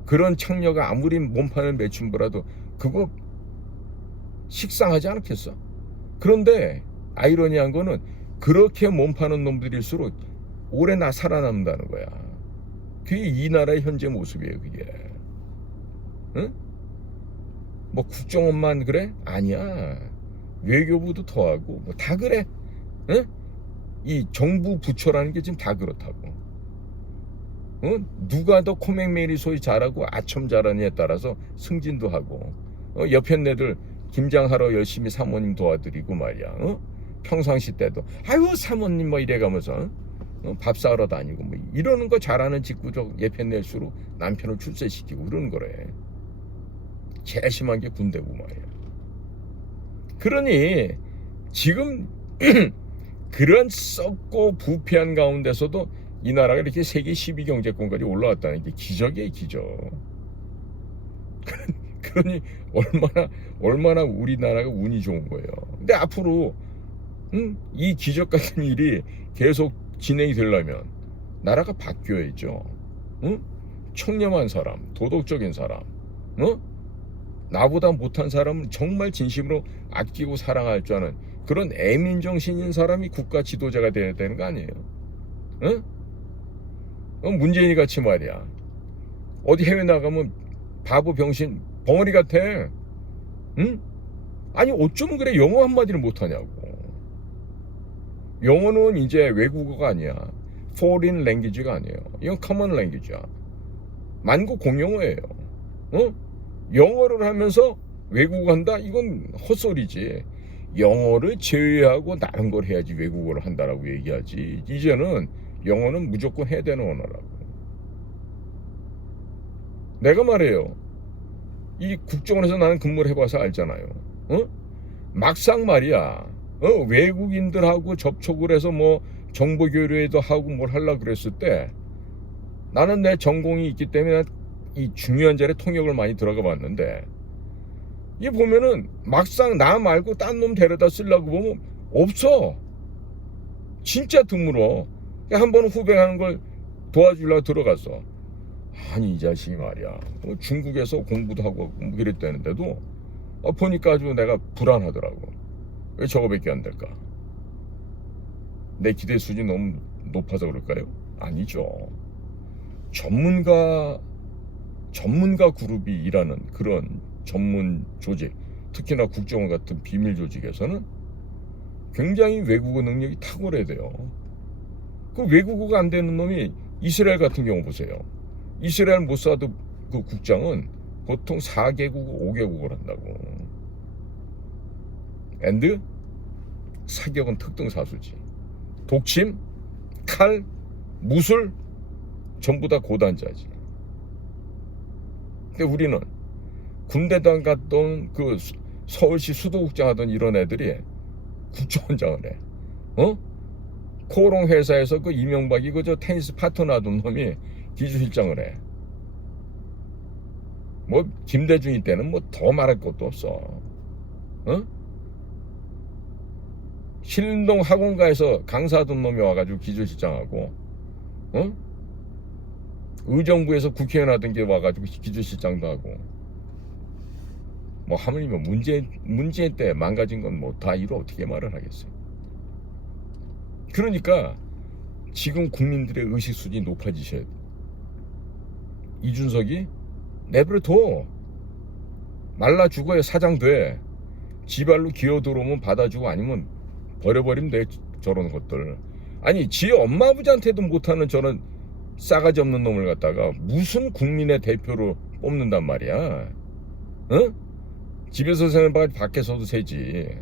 그런 창녀가 아무리 몸 파는 매춘부라도 그거 식상하지 않겠어? 그런데 아이러니한 거는 그렇게 몸 파는 놈들일수록 오래 살아남는다는 거야. 그게 이 나라의 현재 모습이에요. 그게 국정원만 그래? 아니야. 외교부도 더하고 다 그래. 이 정부 부처라는 게 지금 다 그렇다고. 누가 더 코맹맹이 소리 잘하고 아첨 잘하느냐에 따라서 승진도 하고 옆에 애들 김장하러 열심히 사모님 도와드리고 말이야. 평상시 때도 아유 사모님 이래가면서 밥 사러 다니고 이러는 거 잘하는 직구적 예편낼수록 남편을 출세시키고 그러는 거래. 제일 심한 게 군대고 말이야. 그러니 지금 그런 썩고 부패한 가운데서도 이 나라가 이렇게 세계 10위 경제권까지 올라왔다는 게 기적이에요, 기적. 그러니 얼마나 우리나라가 운이 좋은 거예요. 근데 앞으로 이 기적 같은 일이 계속 진행이 되려면 나라가 바뀌어야죠. 청렴한 사람, 도덕적인 사람, 나보다 못한 사람은 정말 진심으로 아끼고 사랑할 줄 아는 그런 애민정신인 사람이 국가 지도자가 돼야 되는 거 아니에요? 문재인이 같이 말이야. 어디 해외 나가면 바보 병신 벙어리 같아. 아니 어쩜 그래 영어 한마디를 못하냐고. 영어는 이제 외국어가 아니야. foreign language가 아니에요. 이건 common language야. 만국 공용어예요. 어? 영어를 하면서 외국어 한다? 이건 헛소리지. 영어를 제외하고 다른 걸 해야지 외국어를 한다라고 얘기하지. 이제는 영어는 무조건 해야 되는 언어라고. 내가 말해요. 이 국정원에서 나는 근무를 해봐서 알잖아요. 어? 막상 말이야. 외국인들하고 접촉을 해서 뭐 정보 교류에도 하고 뭘 하려고 그랬을 때 나는 내 전공이 있기 때문에 이 중요한 자리에 통역을 많이 들어가 봤는데 이 보면은 막상 나 말고 딴 놈 데려다 쓰려고 보면 없어. 진짜 드물어. 한 번은 후배하는 걸 도와주려고 들어갔어. 아니 이 자식이 말이야. 중국에서 공부도 하고 뭐 이랬다는데도 보니까 아주 내가 불안하더라고. 왜 저거밖에 안 될까? 내 기대 수준이 너무 높아서 그럴까요? 아니죠. 전문가 그룹이 일하는 그런 전문 조직, 특히나 국정원 같은 비밀 조직에서는 굉장히 외국어 능력이 탁월해야 돼요. 그 외국어가 안 되는 놈이 이스라엘 같은 경우 보세요. 이스라엘 모사드 그 국장은 보통 4개국어, 5개국어를 한다고. 앤드 사격은 특등사수지. 독침, 칼, 무술 전부 다 고단자지. 근데 우리는 군대당 갔던 그 서울시 수도국장 하던 이런 애들이 국정원장을 해. 코롱 회사에서 그 이명박이 그 테니스 파트너 하던 놈이 기주실장을 해. 뭐 김대중이 때는 뭐 더 말할 것도 없어. 신림동 학원가에서 강사하던 놈이 와가지고 기주실장하고, 의정부에서 국회의원 하던 게 와가지고 기주실장도 하고, 뭐 하물며 문재인 때 망가진 건 뭐 다 이루 어떻게 말을 하겠어요. 그러니까 지금 국민들의 의식 수준이 높아지셔야 돼. 이준석이 내버려둬. 말라 죽어야 사장 돼. 지발로 기어 들어오면 받아주고 아니면 버려버리면 돼. 저런 것들. 아니 지 엄마 아버지한테도 못하는 저런 싸가지 없는 놈을 갖다가 무슨 국민의 대표로 뽑는단 말이야. 집에서 세는 바 밖에서도 세지.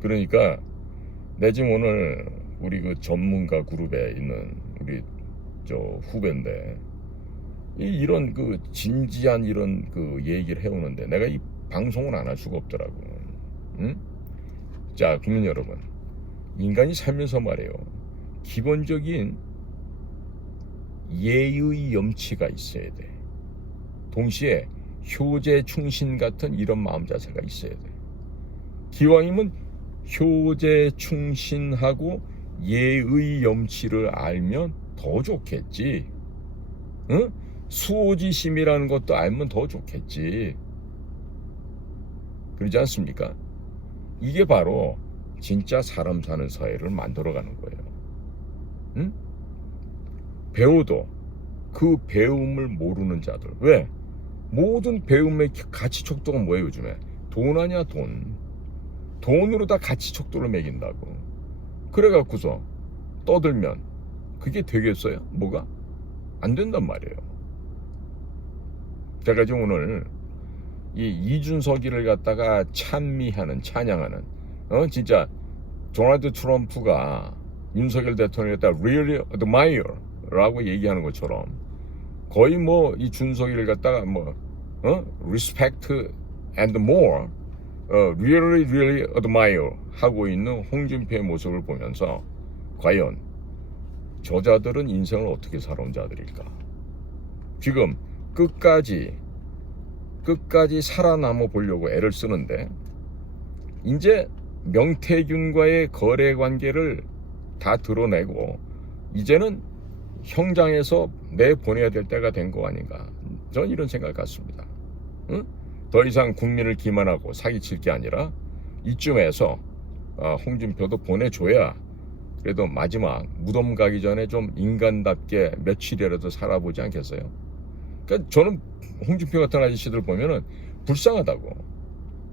그러니까 내 지금 오늘 우리 그 전문가 그룹에 있는 우리 저 후배인데 이런 그 진지한 이런 그 얘기를 해오는데 내가 이 방송을 안 할 수가 없더라고. 자, 국민 여러분, 인간이 살면서 말이에요. 기본적인 예의 염치가 있어야 돼. 동시에 효제 충신 같은 이런 마음 자세가 있어야 돼. 기왕이면 효제 충신하고 예의 염치를 알면 더 좋겠지. 수호지심이라는 것도 알면 더 좋겠지. 그러지 않습니까? 이게 바로 진짜 사람 사는 사회를 만들어가는 거예요. 배워도 그 배움을 모르는 자들. 왜? 모든 배움의 가치 척도가 뭐예요 요즘에? 돈 아니야 돈. 돈으로 다 가치 척도를 매긴다고. 그래갖고서 떠들면 그게 되겠어요? 뭐가? 안 된단 말이에요. 제가 지금 오늘 이 이준석이를 갖다가 찬양하는 진짜 도널드 트럼프가 윤석열 대통령을 갖다가 really admire 라고 얘기하는 것처럼 거의 뭐 이 준석이를 갖다가 뭐 respect and more really admire 하고 있는 홍준표의 모습을 보면서 과연 저자들은 인생을 어떻게 살아온 자들일까? 지금 끝까지 살아남아 보려고 애를 쓰는데 이제 명태균과의 거래 관계를 다 드러내고 이제는 형장에서 내보내야 될 때가 된 거 아닌가. 전 이런 생각 같습니다. 더 이상 국민을 기만하고 사기칠 게 아니라 이쯤에서 홍준표도 보내줘야 그래도 마지막 무덤 가기 전에 좀 인간답게 며칠이라도 살아보지 않겠어요? 그러니까 저는 홍준표 같은 아저씨들 보면은 불쌍하다고.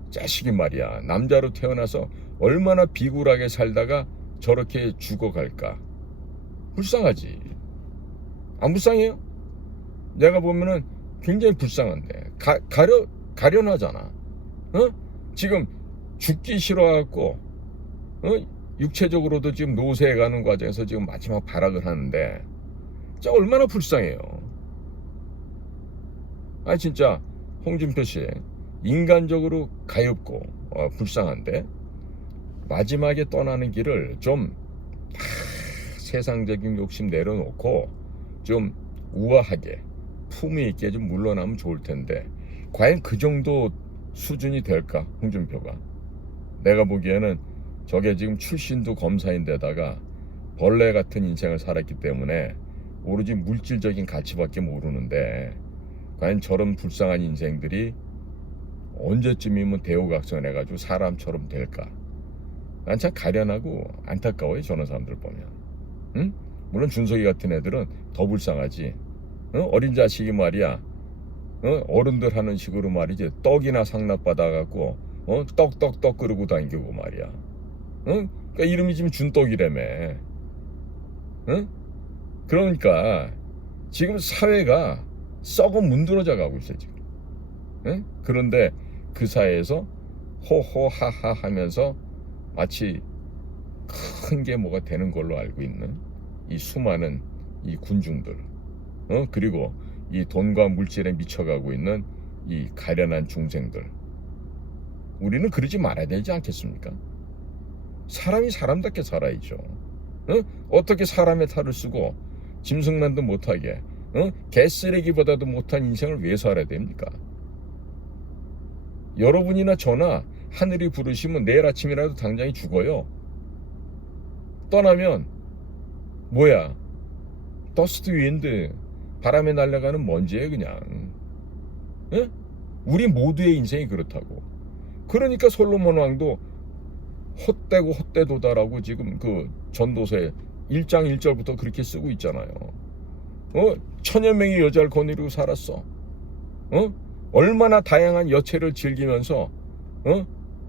자식이 말이야 남자로 태어나서 얼마나 비굴하게 살다가 저렇게 죽어갈까. 불쌍하지. 안 불쌍해요? 내가 보면은 굉장히 불쌍한데 가련하잖아. 지금 죽기 싫어갖고 육체적으로도 지금 노쇠해 가는 과정에서 지금 마지막 발악을 하는데 진짜 얼마나 불쌍해요. 진짜 홍준표 씨 인간적으로 가엾고 불쌍한데 마지막에 떠나는 길을 좀 세상적인 욕심 내려놓고 좀 우아하게 품위 있게 좀 물러나면 좋을 텐데 과연 그 정도 수준이 될까 홍준표가. 내가 보기에는 저게 지금 출신도 검사인데다가 벌레 같은 인생을 살았기 때문에 오로지 물질적인 가치밖에 모르는데 과연 저런 불쌍한 인생들이 언제쯤이면 대우각성해가지고 사람처럼 될까. 난 참 가련하고 안타까워요 저런 사람들 보면. 응? 물론 준석이 같은 애들은 더 불쌍하지. 어린 자식이 말이야 어른들 하는 식으로 말이지 떡이나 상납 받아갖고 떡 그러고 다니고 말이야. 그러니까 이름이 지금 준떡이라며. 그러니까 지금 사회가 썩어 문드러져 가고 있어요 지금. 그런데 그 사회에서 호호하하 하면서 마치 큰 게 뭐가 되는 걸로 알고 있는 이 수많은 이 군중들, 그리고 이 돈과 물질에 미쳐가고 있는 이 가련한 중생들, 우리는 그러지 말아야 되지 않겠습니까? 사람이 사람답게 살아야죠. 어떻게 사람의 탈을 쓰고 짐승만도 못하게 개쓰레기보다도 못한 인생을 왜 살아야 됩니까? 여러분이나 저나 하늘이 부르시면 내일 아침이라도 당장이 죽어요. 떠나면 뭐야? 더스트 윈드, 바람에 날아가는 먼지예요 그냥. 우리 모두의 인생이 그렇다고. 그러니까 솔로몬 왕도 헛되고 헛되도다라고 지금 그 전도서에 1장 1절부터 그렇게 쓰고 있잖아요. 천여 명의 여자를 거느리고 살았어. 얼마나 다양한 여체를 즐기면서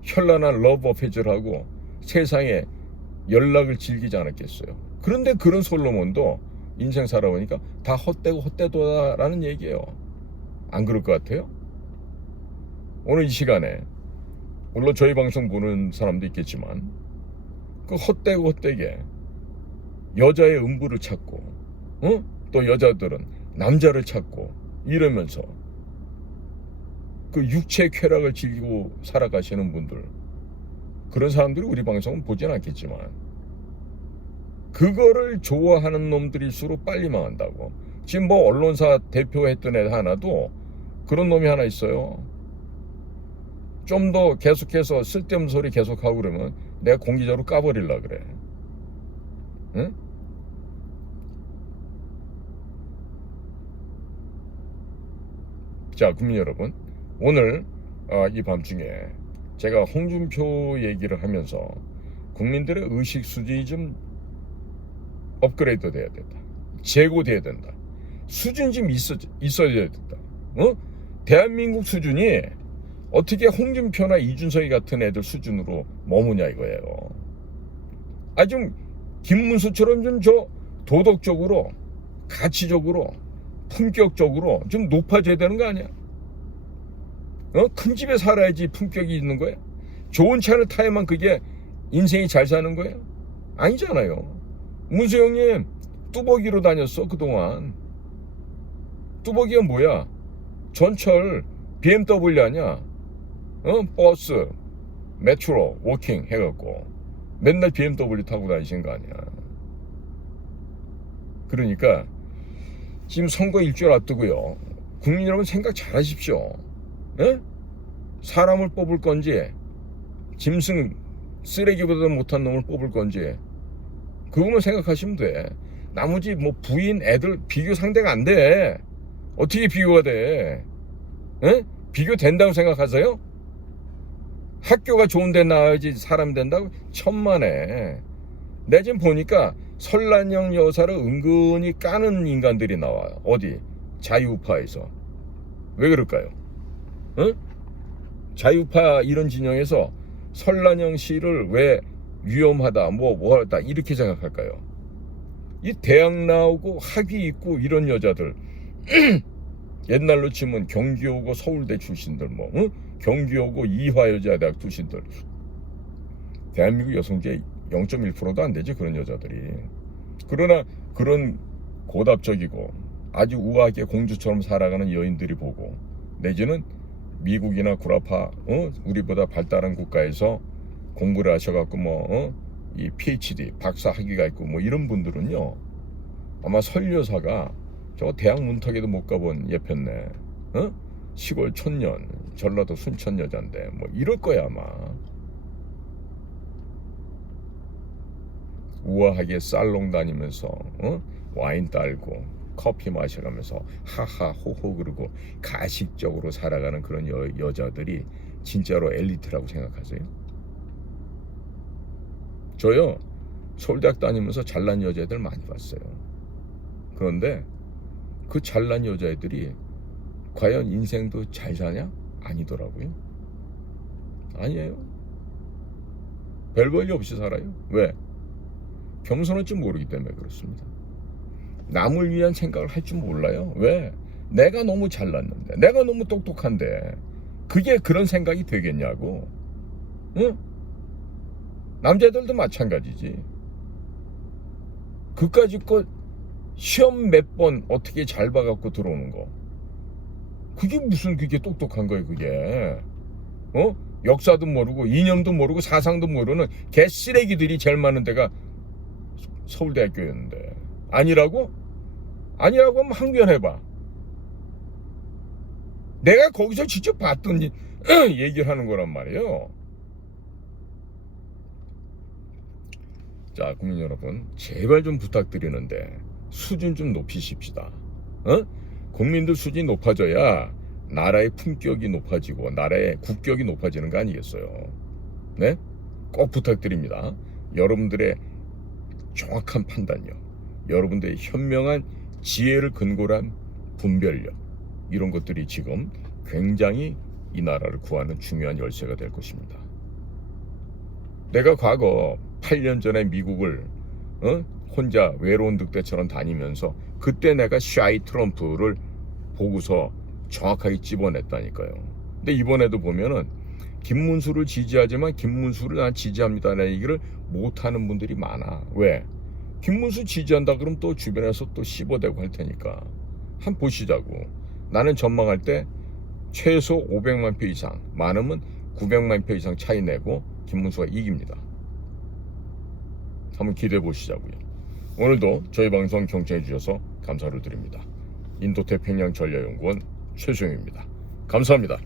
현란한 러브 어페이즈를 하고 세상에 연락을 즐기지 않았겠어요. 그런데 그런 솔로몬도 인생 살아보니까 다 헛되고 헛되도다라는 얘기예요. 안 그럴 것 같아요? 오늘 이 시간에 물론 저희 방송 보는 사람도 있겠지만 그 헛되고 헛되게 여자의 음부를 찾고 또 여자들은 남자를 찾고 이러면서 그 육체의 쾌락을 즐기고 살아가시는 분들, 그런 사람들이 우리 방송은 보진 않겠지만 그거를 좋아하는 놈들일수록 빨리 망한다고. 지금 뭐 언론사 대표했던 애 하나도 그런 놈이 하나 있어요. 좀 더 계속해서 쓸데없는 소리 계속하고 그러면 내가 공기적으로 까버리려 그래. 응? 자, 국민 여러분, 오늘 이 밤중에 제가 홍준표 얘기를 하면서 국민들의 의식 수준이 좀 업그레이드 돼야 된다. 제고돼야 된다. 수준이 좀 있어야 된다. 대한민국 수준이 어떻게 홍준표나 이준석이 같은 애들 수준으로 머무냐 이거예요. 좀 김문수처럼 좀 저 도덕적으로, 가치적으로, 품격적으로 좀 높아져야 되는 거 아니야? 큰 집에 살아야지 품격이 있는 거야? 좋은 차를 타야만 그게 인생이 잘 사는 거예요? 아니잖아요. 문수 형님 뚜벅이로 다녔어 그동안. 뚜벅이가 뭐야? 전철 BMW 아니야? 버스, 메트로, 워킹 해갖고 맨날 BMW 타고 다니신 거 아니야? 그러니까 지금 선거 일주일 앞두고요. 국민 여러분 생각 잘 하십시오. 사람을 뽑을 건지 짐승 쓰레기보다 못한 놈을 뽑을 건지 그것만 생각하시면 돼. 나머지 뭐 부인 애들 비교 상대가 안 돼. 어떻게 비교가 돼? 비교 된다고 생각하세요? 학교가 좋은 데 나와야지 사람 된다고? 천만에. 내가 지금 보니까 설란영 여사를 은근히 까는 인간들이 나와요. 어디? 자유파에서. 왜 그럴까요? 자유파 이런 진영에서 설란영 씨를 왜 위험하다 뭐하다 이렇게 생각할까요? 이 대학 나오고 학위 있고 이런 여자들 옛날로 치면 경기 오고 서울대 출신들 뭐 응? 경기 오고 이화여자대학 출신들 대한민국 여성계 0.1%도 안 되지 그런 여자들이. 그러나 그런 고답적이고 아주 우아하게 공주처럼 살아가는 여인들이 보고 내지는 미국이나 구라파 우리보다 발달한 국가에서 공부를 하셔갖고 이 PhD 박사 학위가 있고 뭐 이런 분들은요 아마 설 여사가 저 대학 문턱에도 못 가본 예편네 시골 촌년 전라도 순천 여잔데 뭐 이럴 거야 아마. 우아하게 살롱 다니면서 와인 딸고 커피 마셔가면서 하하 호호 그러고 가식적으로 살아가는 그런 여자들이 진짜로 엘리트라고 생각하세요? 저요 서울대학 다니면서 잘난 여자애들 많이 봤어요. 그런데 그 잘난 여자애들이 과연 인생도 잘 사냐? 아니더라고요. 아니에요. 별 볼일 없이 살아요. 왜? 겸손할 줄 모르기 때문에 그렇습니다. 남을 위한 생각을 할 줄 몰라요. 왜? 내가 너무 잘났는데 내가 너무 똑똑한데 그게 그런 생각이 되겠냐고. 응? 남자들도 마찬가지지. 그까짓 거 시험 몇 번 어떻게 잘 봐갖고 들어오는 거 그게 무슨 그게 똑똑한 거예요 그게. 역사도 모르고 이념도 모르고 사상도 모르는 개쓰레기들이 제일 많은 데가 서울대학교였는데 아니라고? 아니라고 하면 항변해봐. 내가 거기서 직접 봤던 얘기를 하는 거란 말이에요. 자 국민 여러분 제발 좀 부탁드리는데 수준 좀 높이십시다. 국민들 수준이 높아져야 나라의 품격이 높아지고 나라의 국격이 높아지는 거 아니겠어요? 네? 꼭 부탁드립니다. 여러분들의 정확한 판단력, 여러분들의 현명한 지혜를 근거로 한 분별력 이런 것들이 지금 굉장히 이 나라를 구하는 중요한 열쇠가 될 것입니다. 내가 과거 8년 전에 미국을 혼자 외로운 늑대처럼 다니면서 그때 내가 샤이 트럼프를 보고서 정확하게 집어냈다니까요. 근데 이번에도 보면은 김문수를 지지하지만 김문수를 난 지지합니다라는 얘기를 못하는 분들이 많아. 왜? 김문수 지지한다 그러면 또 주변에서 또 씹어대고 할 테니까 한번 보시자고. 나는 전망할 때 최소 500만 표 이상 많으면 900만 표 이상 차이 내고 김문수가 이깁니다. 한번 기대해 보시자고요. 오늘도 저희 방송 경청해 주셔서 감사를 드립니다. 인도태평양 전략연구원 최수영입니다. 감사합니다.